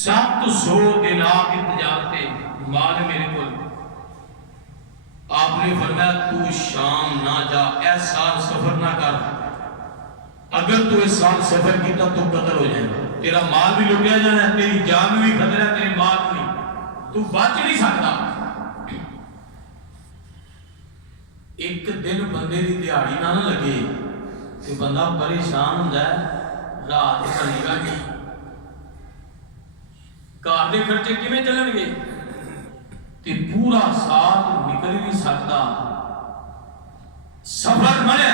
700 دینار کی تجارت مال میرے کو. آپ نے فرمایا تو شام نہ جا، اس سال سفر نہ کر، اگر تو اس سال سفر کیتا تو قتل ہو جائے گا، تیرا مال بھی لٹیا جانا ہے، تیری جان بھی خطرہ ہے، تیرے مال بھی، تو بچ نہیں سکتا. ایک دن بندے دی دیہڑی نہ لگے کہ بندہ پریشان ہوتا ہے، رات کرے گا کہ گھر دے خرچے کیویں چلن گے، تے پورا سال نکل نہیں سکتا. سفر منع،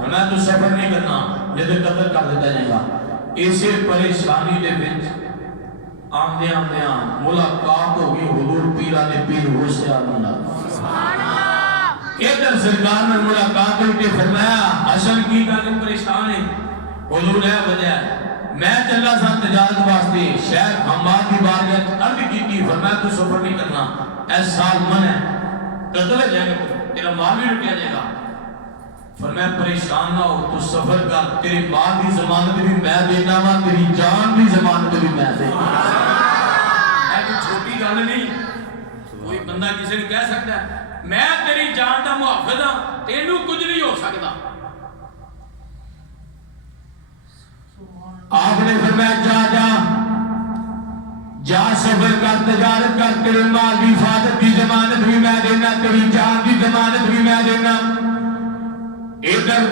میں تو سفر نہیں کرنا، نہیں تو قتل کر دیتا جائے گا. اسے پریشانی دے وچ آندے آندے ملاقات ہو گئی حضور پیرا نے پیر ہوشیار اللہ. ادھر سرکار نے ملاقات ہوئی کہ فرمایا حسن کی گل پریشان ہے. حضور ہے وجہ ہے میں چلا سا تجارت واسطے شیخ حماد کی بارگاہ عرض کی، فرمایا تو سفر نہیں کرنا، اس سال من ہے، قتل ہو جائے گا، تیرا مال بھی لٹیا جائے گا. فرمایا پریشان نہ ہو، تو سفر کر، تیرے مال کی ضمانت بھی میں دینا وا، تیری جان کی ضمانت بھی میں دینا. کوئی چھوٹی گل نہیں. کوئی بندہ کسی نے کہہ سکتا ہے میں تیری جان کا محافظ ہاں، تینوں کچھ نہیں ہو سکتا. آپ نے فرمایا جا جا جا سفر کر، تجارت کر، تیرے مال کی حفاظت کی ضمانت بھی میں دینا، تیری جان کی ضمانت بھی میں دینا. ادھر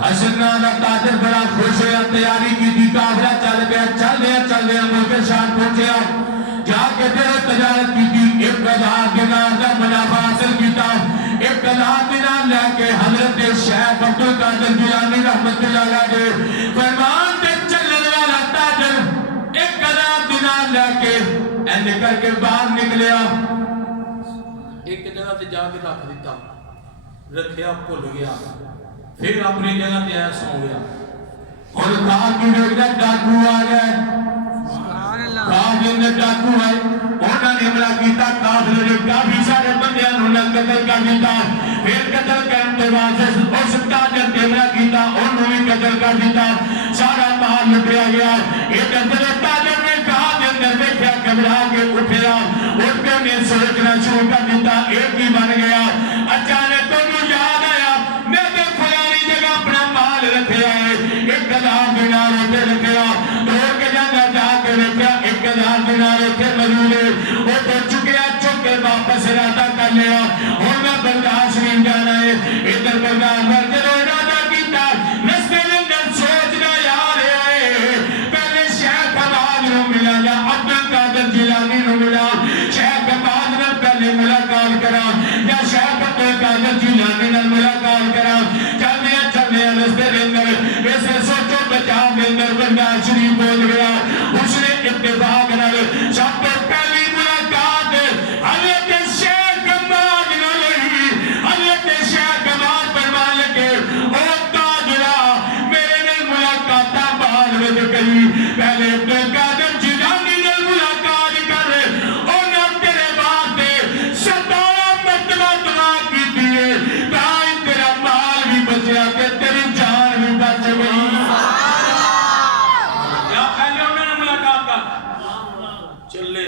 حسن نام کا تاجر بڑا خوش ہوا، تیاری کی تھی، قافلہ چل گیا، چل گیا ملک شام پہنچیا، جا کے تیرے تجارت کی تھی، 1000 دینار کا منافع حاصل کیتا. 1000 دینار لے کے حضرت شیخ عبدالقادر جیلانی رحمت اللہ علیہ فرمان تے چلن والا تاجر 1000 دینار لے کے ایسے کر کے باہر نکلیا. ایک جگہ تے جا کے رکھ دیتا، رکھیا بھول گیا، پھر اپنی جگہ تے آیا سو گیا. اور کہا کہ ڈاکو آ گئے، کافلے نے ڈاکو آئے، انہوں نے حملہ کیتا، کافلے نے کافی سارے بندیاں انہوں نے قتل کر دیتا. پھر قتل کرنے بعد اس تاجر نے حملہ کیتا، انہوں نے قتل کر دیتا، سارا مال لٹیا گیا. ایک تاجر نے کہا کہ اندر دیکھا، گھبرا کے اٹھیا، اٹھ کے نے سوچنا شروع کر دیتا، ایک ہی بن گیا. اچانک تو یاد آیا میں تو فلانی جگہ اپنا مال رکھیا ہے، 1000 دینار اتنے رکھیا، دوڑ کے جا کے رکھیا، 1000 دینار اتنے موجود ہے، وہ تو چکیا، چک کے واپس ارادہ کر لیا، اور میں برداشت نہیں جانا ہے. ادھر برداشت کر کے ارادہ کیتا، رستے میں اندر سوچنا یار ہے پہلے شیخ حماد نو ملا یا عبدالقادر جیلانی نو ملا، شیخ حماد نے پہلے ملاقات کرا یا شیخ عبدالقادر جیلانی نے ملاقات کرا. چلنے رستے کے اندر اسے سوچو بچا کے اندر بندہ شریف پہنچ گیا. اس نے اتفاق نال سب سے پہلی ملاقات حضرت شیخ حماد نال ہوئی. حضرت شیخ حماد فرمان لگے او تاجرا میرے نال ملاقاتاں بعد وچ کری، پہلے عبدالقادر جیلانی نال ملاقات کر، انہاں تیرے واسطے 17 مرتبہ دعا کیتی ہے تاں تیرا مال بھی بچیا تے تیری جان بھی بچ گئی. یا پہلے انہوں نے ملاقات کر چلے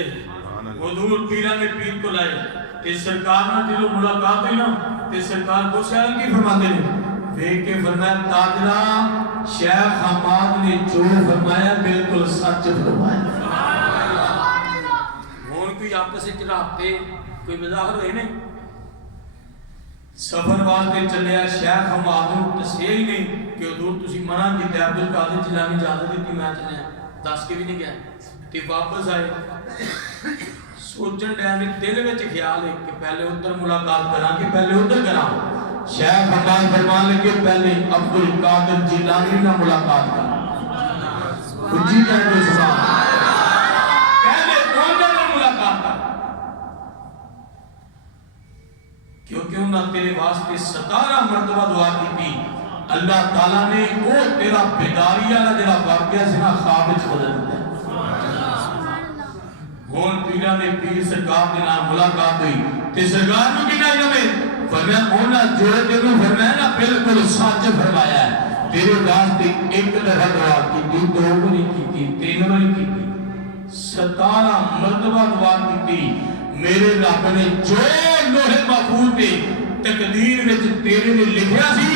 حضور پیرا نے پیر کو لائے تے سرکار نہ جلو ملاقات ہوئی نا تے سرکار کو سیال کی فرماتے ہیں دیکھ کے فرمایا تاجرہ شیخ حماد نے جو فرمایا بالکل سچ فرمایا. ہون کوئی آپس وچ رابطے کوئی مظاہر ہوئے نہیں. سفر واسطے چلیا شیخ حماد نو دسیا ہی نہیں کہ حضور تسی منع کیتا عبدالقادر جیلانی اجازت دیتی میں چلیا، دس کے بھی نہیں گیا تے واپس آئے. سوچن ڈیا نے دل وچ خیال ہے کہ پہلے ادھر ملاقات کراں کہ پہلے ادھر کراں. شیخ حماد فرمان لگے پہلے عبدالقادر جیلانی نہ ملاقات کراں. اچھی کہہ دو سبحان پہلے ادھر نہ ملاقات کر، کیونکہ انہاں تیرے واسطے 17 مرتبہ دعا کی تھی. اللہ تعالیٰ نے وہ تیرا بیداری والا جڑا واقعہ سی نا خواب وچ بدل دیا. ہون پیرا نے پیر سرکار کے نام ملاقات ہوئی تے سرکار نو کہنا ہے فرمایا انہاں جو تینوں فرمایا نا بالکل سچ فرمایا ہے. تیرے واسطے ایک دفعہ دعا کی، دو باری کی، تین باری کی، 17 مرتبہ دعا کی میرے رب نے جو لوہے محفوظ تے تقدیر وچ تیرے نے لکھیا سی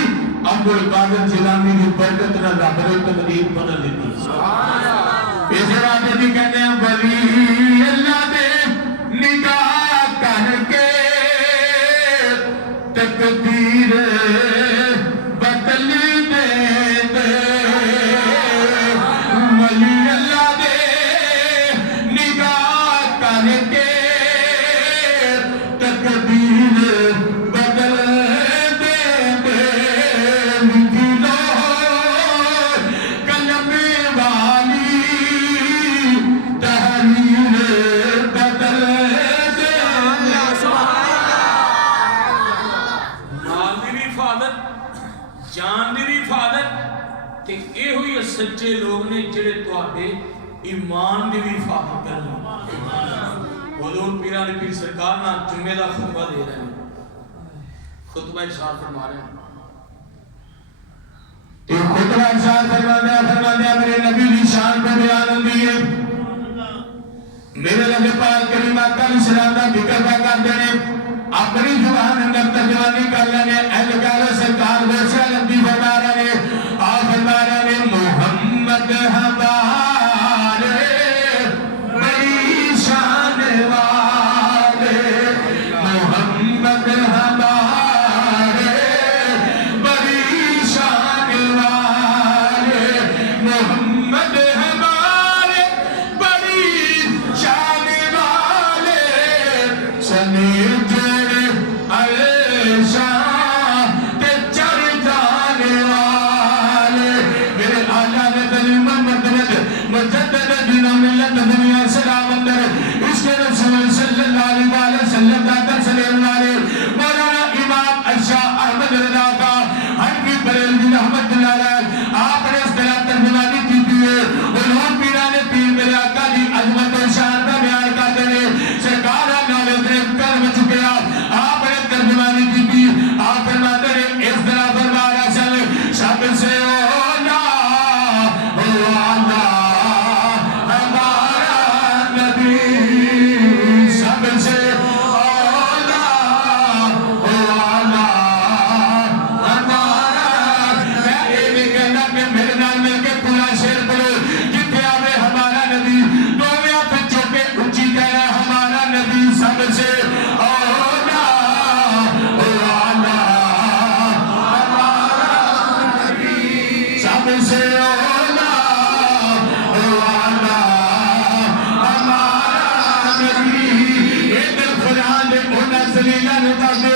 عبد القادر جیلانی دی برکت نال رب نے تقدیر بدل دیتی سبحان اللہ اس واسطے دی کہتے ہیں ولی اللہ دے نگاہ کر کے تقدیر بدل دے ولی اللہ دے نگاہ کر کے تقدیر بدل دے لکھ لو قلم والی تحریر بدل دے مال دی بھی حفاظت جان دی بھی حفاظت تے اے ہوئی سچے لوگ نے جڑے تواڈے ایمان دی بھی حفاظت کرن حضور پیران پیر سرکار نا جمعے دا خطبہ دے رہے ہیں خطبہ ارشاد فرما رہے ہیں یہ خطبہ ارشاد فرما دیا میرے نبی دی شان کو بیان ہوندی ہے میرے لگے پاک کریم آقا علیہ السلام دا ذکر کر دینے اپنی زبان اندر ترجمانی کر لینے اہل کالے سرکار ویسے لمبی فرما رہے ہیں آپ فرما رہے ہیں محمد ہمارے بڑی شان والے محمد ہمارے بڑی شان والے محمد ہمارے بڑی شان والے سنے جوڑے عیشہ تے چڑھ جانے والے میرے آلہ نے دلی محمد مجدد دین و ملت دنیا سلام اندر اس کے رسول صلی اللہ علیہ وسلم داکر سلیم والے مولانا امام اشاہ احمد رضا کا حنفی بریلوی رحمت اللہ علیہ آپ نے اس طرح ترجمانی کی دیئے علوم پیرانے پیر میرے آقا دی عظمت و شان کا بیان کرتے ہیں سرکارہ نالے سے کرم چکے آپ نے ترجمانی کی دی آپ فرماتے ہیں اس طرح فرمایا چل شب سے اولا ہمارا نبی سب سے اولا ہمارا میں یہ کہنا کہ میرے نال مل کے پورا شعر پڑھو جتنے آوے ہمارا نبی دوویں ہاتھ چوکے اونچی کہنا ہمارا نبی سب سے اولا ہمارا نبی سب سے اولا ہمارا نبی ادھر قرآن دے انہاں سلیلہ نتا دے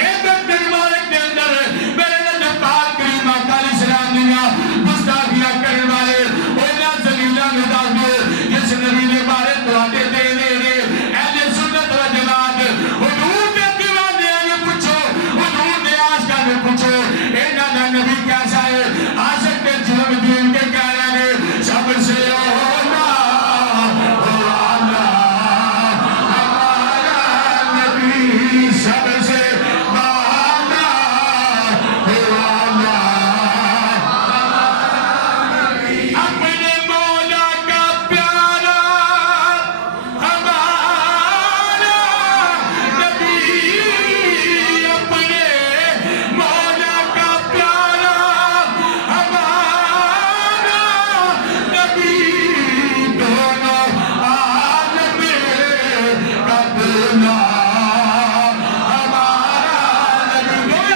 ادھر دربار کے اندر میرے نبی پاک کریم آقا علیہ السلام دیا گستاخیاں کرنے والے انہاں سلیلہ نتا دے جس نبی نے بارے دعاتے دے اہل سنت و جماعت حضور دے دیوانے نے پوچھو حضور دے عاشقاں نے پوچھو انہاں دا نبی کیسا ہے عاشق تے جرم دین کے کہہ رہے ہیں سب سے اولا ہمارا نبی سب سے بالا اپنے مولا کا پیارا ہمارا نبی اپنے مولا کا پیارا ہمارا نبی دونوں عالم کا بلا ہمارا نبی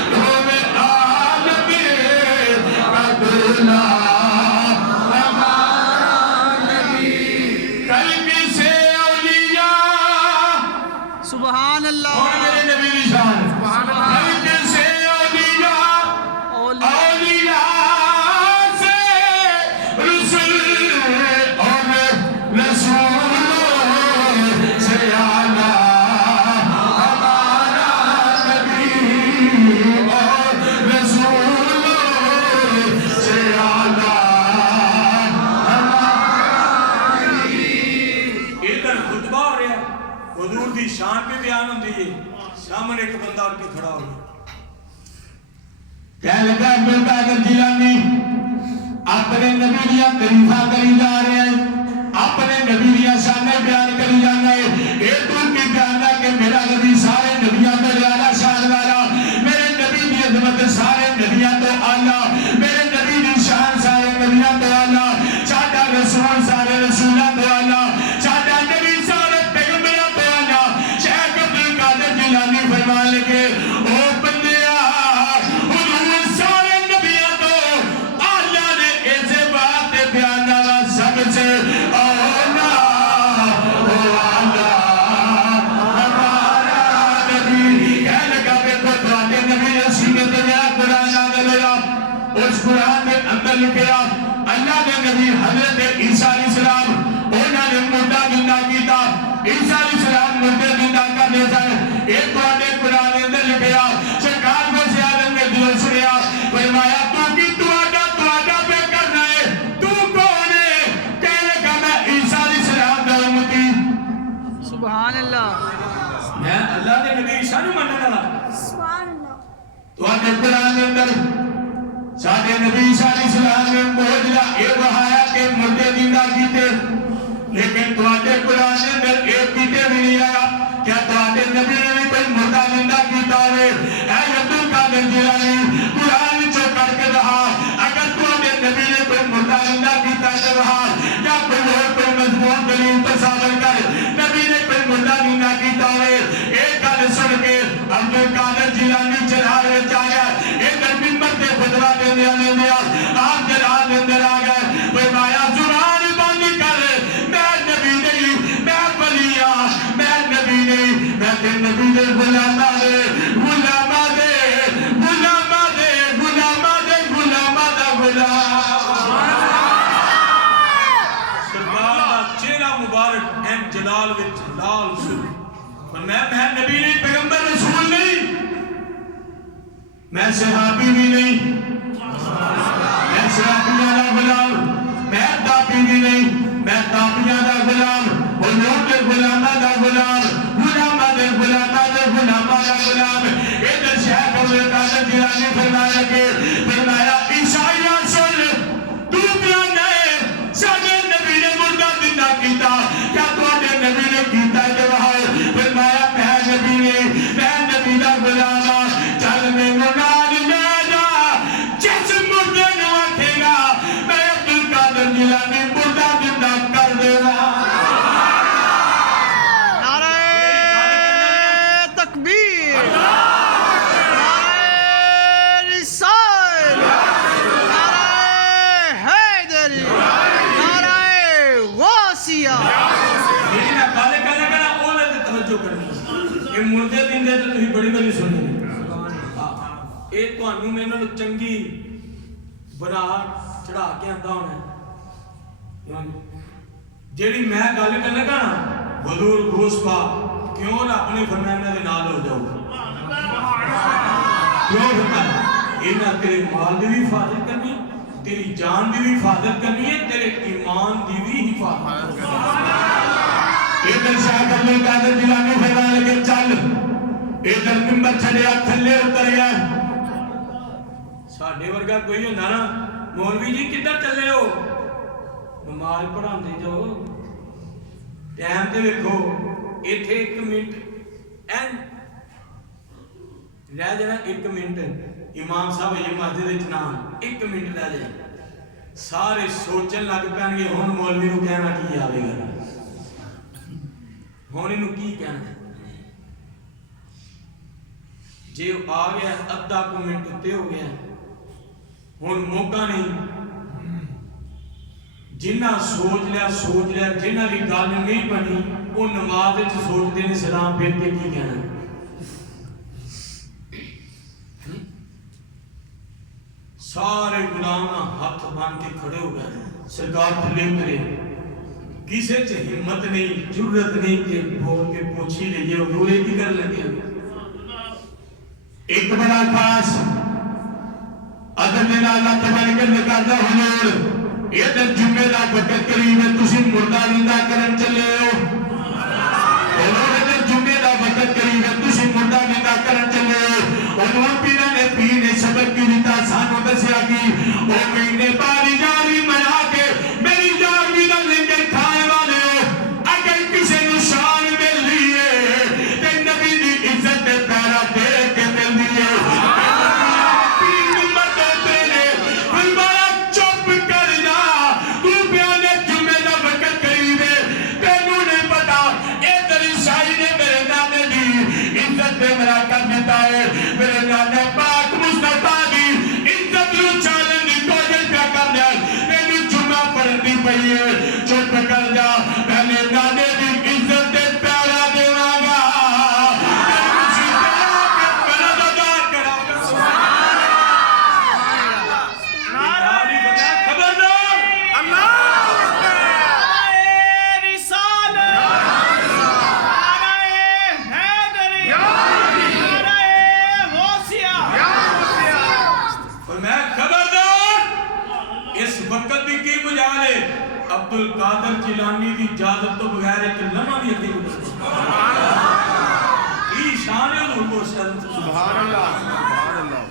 دونوں عالم کا بلا قلبی سے اولیاء سبحان اللہ اور میرے نبی نشان قلبی سے اولیاء اولیاء سے رسول اور رسولوں سے آلہ ہمارا نبی اور رسولوں سے آلہ ادھر خطبہ ہو رہا ہے حضور دی شان پہ بیان ہوندی ہے سامنے ایک بندہ اٹھ کے کھڑا ہو گیا کہنے لگا عبد القادر جیلانی اپنے نبی دیا تعریفاں کری جا رہے ہیں اپنے سارے رسولوں تو آلہ ساڈا نبی سارے پیغمبراں تو آلہ شیخ عبد القادر جیلانی فرمان لگے او بندیا حضور سارے نبیوں تو آلہ نے ایسے بات بیان ڈالا سب سے اولا او آلہ ہمارا نبی کہہ لگا کہ تواڈے نبی سینے تے میرا قرآن نازل ہویا اس قرآن کے اندر لکھیا اللہ کے نبی حضرت عیسیٰ علیہ السلام انہوں نے مردہ زندہ کیتا عیسیٰ علیہ السلام مردے زندہ کرنے سن ایک تواڈے قرآن کے اندر لکھیا سرکار کو سیادت نے دل سنیا فرمایا تو کی تواڈا پہ کرنا ہے تو کون ہے کہنے لگا میں عیسیٰ علیہ السلام دا امتی سبحان اللہ میں اللہ دے نبی عیسیٰ نوں منن والا تواڈے قرآن کے اندر ساڈے نبی عیسیٰ علیہ السلام نے معجزہ یہ بہایا کہ مردے زندہ کیتے لیکن تواڈے قرآن کے اندر ایک کیتے بھی نہیں آیا کیا تواڈے نبی نے بھی کوئی مردہ زندہ کیتا ہوئے اے عبد القادر جیلانی قرآن چو کر کے رہا اگر تواڈے نبی نے کوئی مردہ زندہ کیتا ہے رہا یا کوئی اور کوئی مضمون دلیل تصاور کر نبی نے کوئی مردہ زندہ کیتا ہوئے ایک گل سن کے عبد القادر جیلانی چراغ وچ آ گیا ایک منبر تے خطبہ دیندے آپ جلال اندر آ گئے فرمایا زبان بند کر میں نبی نہیں میں ولی ہاں میں نبی نہیں میں تے نبی دے غلاماں دے غلاماں دے غلاماں دے غلاماں دے غلاماں دا غلام سرکار دا چہرہ مبارک این جلال وچ لال سر میں نبی نہیں پیغمبر رسول نہیں میں صحابی بھی نہیں میں صحابیاں دا غلام میں تابعی بھی نہیں میں تابعیاں دا غلام حضور دے غلاماں دا غلام غلاماں دے غلاماں دے غلاماں دا غلام ادھر شیخ عبد القادر جیلانی فرمایا کہ فرمایا عیسائیاں سن تو بیان ہے ساڈے نبی نے مردہ زندہ کیتا کیا تواڈے نبی نے کیتا ہے جواب فرمایا میں نبی نے میں نبی دا غلام ہاں چل مینوں نال لے جا جس مردے نوں آکھے گا میں عبد القادر جیلانی مردہ زندہ کر دے گا نعرہ تکبیر نعرہ رسال نعرہ حیدری نعرہ غوثیہ لیکن گل کرنا کرنا اونے تے توجہ کرنی یہ مردے دن دے تے تسی بڑی بڑی سنی اے تانوں مینوں چنگی بنا چڑھا کے آندا ہونا جیڑی میں گل کرن لگا نا حضور غوث پاک کیوں رب نے فرمایا انہاں دے نال ہو جاؤ کیوں فرمایا انہاں تیرے مال دی بھی حفاظت کرنی تیری جان دی بھی حفاظت کرنی ہے تیرے ایمان دی بھی حفاظت کرنی ادھر شیخ عبد القادر جیلانی فرمان لگے چل ادھر منبر چھڑیا تھلے اتر گیا ساڈے ورگا کوئی ہوندا نا مولوی جی کدھر چلے ہو نماز پڑھاندے جاؤ ٹائم تے ویکھو ایتھے 1 منٹ این رہ جانا 1 منٹ امام صاحب یہ مسجد وچ نا 1 منٹ رہ جائے سارے سوچن لگ پین گے ہن مولوی نوں کہنا کی آوے گا ہن اینوں کی کہنا جے آ گیا ادھا کو منٹ تے ہو گیا ہن موقع نہیں جنہ سوچ لیا جنہ کی گل نہیں بنی وہ نماز سوچتے ہیں سلام پھر کے کی کہنا سارے غلام ہاتھ بان کے کھڑے ہو گئے سرکار تھلے اترے کسی چ ہمت نہیں ضرورت نہیں کہ بول کے پوچھی لیجیے حضور کی کر لگے ایک بڑا خاص ادب دے نال ہاتھ بن کے نکالدا حضور ادھر جمعے دا وقت قریب ہے تسی مردہ زندہ کرن چلے ہو حضور ادھر جمعے دا وقت قریب ہے تسی مردہ زندہ کرن چلے ہو حضور پیرا نے پیر نے سبق کی دیتا سانو دسیا کی او مہینے باری جاری منا کے میری جان بھی نہ لے کے کھانے والے ہو اگر کسی نو شان مل رہی ہے تے نبی دی عزت دے پیرا دے کے مل رہی ہے اجازت تو بغیر ایک لمحہ بھی اگے گزر یہ شان ہے حضور کو سبحان اللہ سبحان اللہ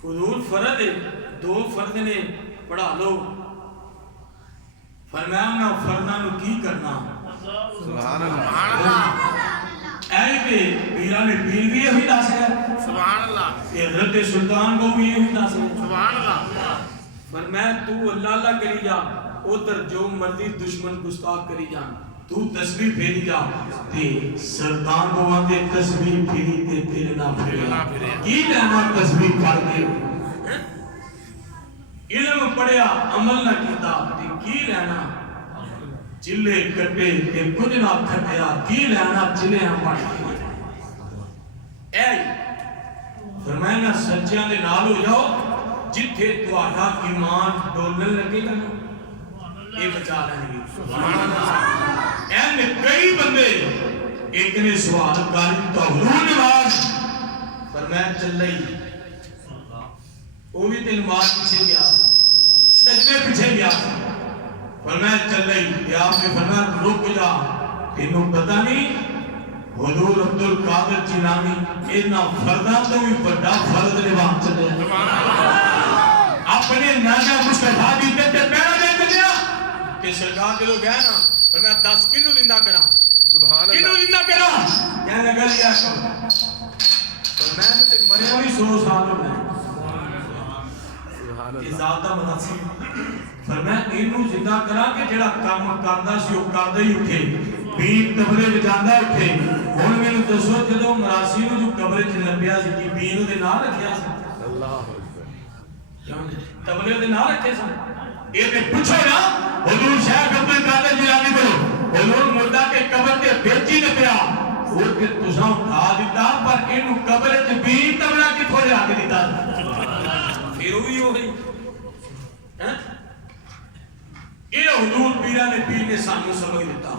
حضور فرض ہے دو فرض نے پڑھا لو فرمایا نا فرضاں نو کی کرنا سبحان اللہ اے کہ پیران پیر بھی یہی دس ہے سبحان اللہ حضرت سلطان کو بھی یہی دس ہے سبحان اللہ فرمایا تو اللہ اللہ کری جا ادھر جو مرضی دشمن گستاخ کری جان تو تسبیح پھیری جا تے سلطان کو آندے تسبیح پھیری تے تیرے نہ پھیرے کی لینا تسبیح پڑھ کے علم پڑھیا عمل نہ کیتا تے کی لینا چلے کٹے تے کچھ نہ کھٹیا کی لینا چلے ہم پڑھ کے اے فرمایا سچیاں دے نال ہو جاؤ جتھے تہاڈا ایمان ڈولن لگے گا یہ بچا لیں گے این کئی بندے ایک نے سوال کر تو حضور نماز فرمایا چل رہی وہ بھی تے نماز پیچھے گیا سجدے پیچھے گیا فرمایا چل رہی آپ نے فرمایا رک جا تینوں پتہ نہیں حضور عبد القادر جیلانی اینا فرداں تو بھی بڑا فرد نبھا چلے اپنے نانا مصطفیٰ دی تے پیرا دے دیا کہ سرکار جو گیا نا فرمایا 10 کنو زندہ کرا سبحان کنو اللہ زندہ کرا کہنے لگا لیا کرو فرمایا تے مرے ہوئی 100 سال ہو گئے سبحان یہ اللہ ذاتہ مناسب فرمایا اینو زندہ کرا کہ جڑا کام کردا سی او کردا ہی اٹھے بین تبرے وجاندا اٹھے ہن مینوں دسو جدوں مراسی نو جو قبر وچ لبیا سی کہ بین دے نال رکھیا سی اللہ اکبر تبلے دے نال رکھے سن اے تے پوچھو نا حضور شیخ عبد القادر جیلانی کو حضور مردہ کے قبر تے بیچی نہ پیا وہ کہ تساں اٹھا دیتا پر اینو قبر وچ بین تبلا کتھوں لے کے دیتا پھر وہی ہو گئی یہ حضور پیران پیر نے سانو سمجھ دیتا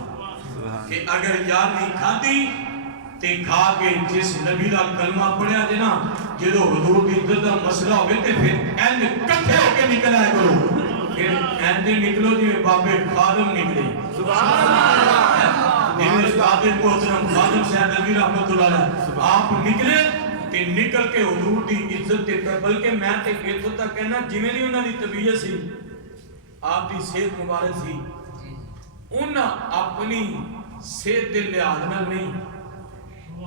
کہ اگر یار نہیں کھاتی تے کھا کے جس نبی دا کلمہ پڑھیا جے نا جدو حضور دی عزت دا مسئلہ ہوئے تے پھر اینج کٹھے ہو کے نکل آئے کرو پھر اینج نکلو جی بابے خادم نکلے سبحان اللہ دیوے قادر محترم خادم صاحب نبی رحمت اللہ علیہ آپ نکلے تے نکل کے حضور دی عزت تے بلکہ میں تے اتھوں تک کہنا جویں دی انہاں دی طبیعت سی آپ دی صحت مبارک سی انہاں اپنی صحت دے لحاظ نال نہیں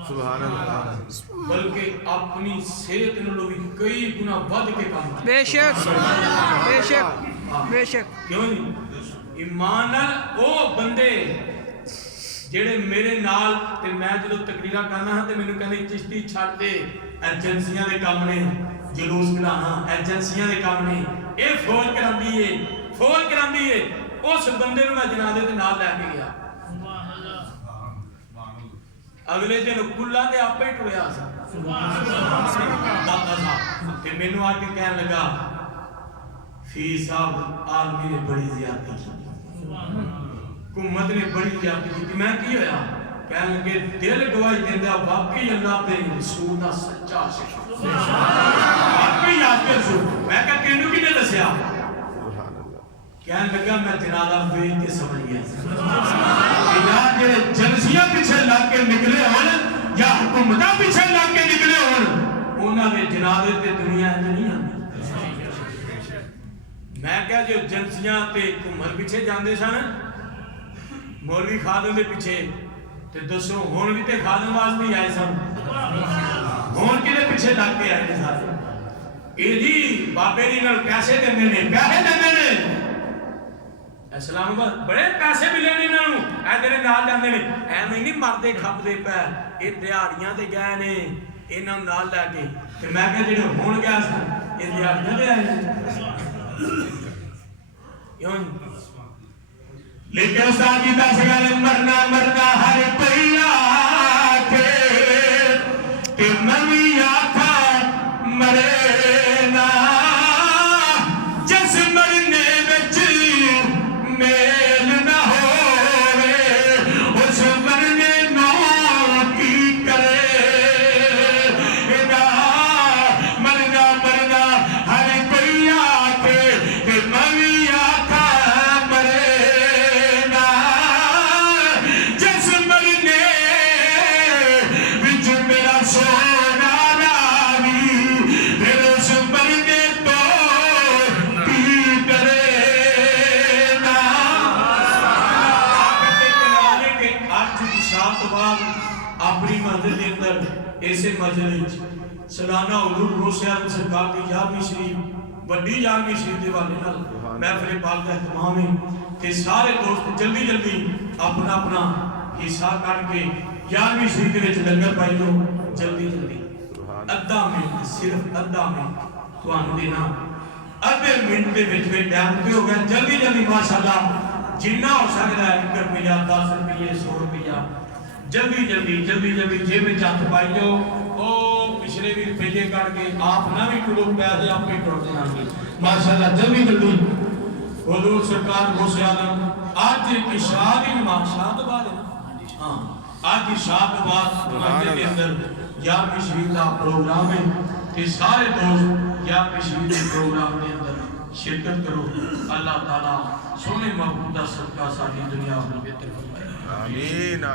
سبحان اللہ بلکہ اپنی صحت نالوں بھی کئی گنا ود کے کام بے شک بے شک بے شک کیوں نہیں ایمان نال او بندے جڑے میرے نال تے میں جدوں تقریراں کرنا ہاں تے مینوں کہندے چشتی چھڈ دے ایجنسیاں دے کام نے جلوس کڈانا ایجنسیاں دے کام نے اے فوج کراندی ہے اس بندے نوں میں جنازے دے نال لے کے گیا اگلے دن کلا دے آپ ہی ٹریا سا داتا صاحب تے مینوں آ کے کہنے لگا فی صاحب آدمی نے بڑی زیادتی کی حکومت نے بڑی زیادتی کی میں کی ہویا کہنے لگے دل گواہی دیندا واقعی اللہ تے رسول دا سچا عاشق واقعی عاشق سو میں کہ تینوں کنے دسیا کہنے لگا میں جنازہ ویکھ کے سمجھ گیا یا جڑے جنسیاں پیچھے لگ کے نکلے ہون یا حکومتاں پیچھے لگ کے نکلے ہون انہاں دے جنازے تے دنیا اندر نہیں آندی میں کہا جو جنسیاں تے حکومت پیچھے جاندے سن مولوی خادم دے پیچھے تے دسو ہون بھی تے خادم واسطے آئے سن ہون کدے پیچھے لگ کے آئے سن اے جی بابے جی نال پیسے دیندے نے اسلام آباد بڑے پیسے ملے نے انہاں نوں اے تیرے نال جاندے نے ایویں نہیں مردے کھپدے پے اے دیہاڑیاں تے گئے نے انہاں نال لے کے تے میں کہ جڑے ہون گیا سن اے دیہاڑیاں تے آئے کیوں لیکن استاد جی دس گل مرنا ہر کوئی آکھے تے میں وی آکھاں مرے نا جس مرنے وچ میل نہ ہووے اس مرنے نو کی کرے مرنا ہر کوئی آکھے کہ میں وی آکھاں مرے نا تو بعد اپنی مسجد کے اندر ایسے مسجد سالانہ حضور غوث اعظم سرکار کی 11ویں شریف بڑی 11ویں شریف کے حوالے نال محفل پاک کا اہتمام ہے کہ سارے دوست جلدی جلدی اپنا اپنا حصہ کر کے 11ویں شریف کے لنگر پائی لو جلدی جلدی ادھا منٹ صرف ادھا منٹ تمہیں دینا ادھے منٹ کے ٹائم پہ ہو گیا جلدی جلدی ماشاءاللہ جنہ ہو سکتا ہے 1 روپیہ 10 روپیے 100 روپیہ جلدی جلدی جلدی جلدی جیب میں چند پائی جاؤ او پچھلے بھی روپیے کٹ کے آپ نہ بھی ٹرو پیسے آپ ہی ٹرتے ہیں ماشاءاللہ جلدی جلدی حضور سرکار غوث اعظم آج عشاء کی نماز شاہ تو بعد ہے ہاں آج عشاء کے بعد مسجد کے اندر 11ویں شریف کا پروگرام ہے کہ سارے دوست 11ویں شریف کے پروگرام کے اندر شرکت کرو اللہ تعالیٰ سونے محبوب دا صدقہ ساری دنیا میں بہتر فرمائے آمین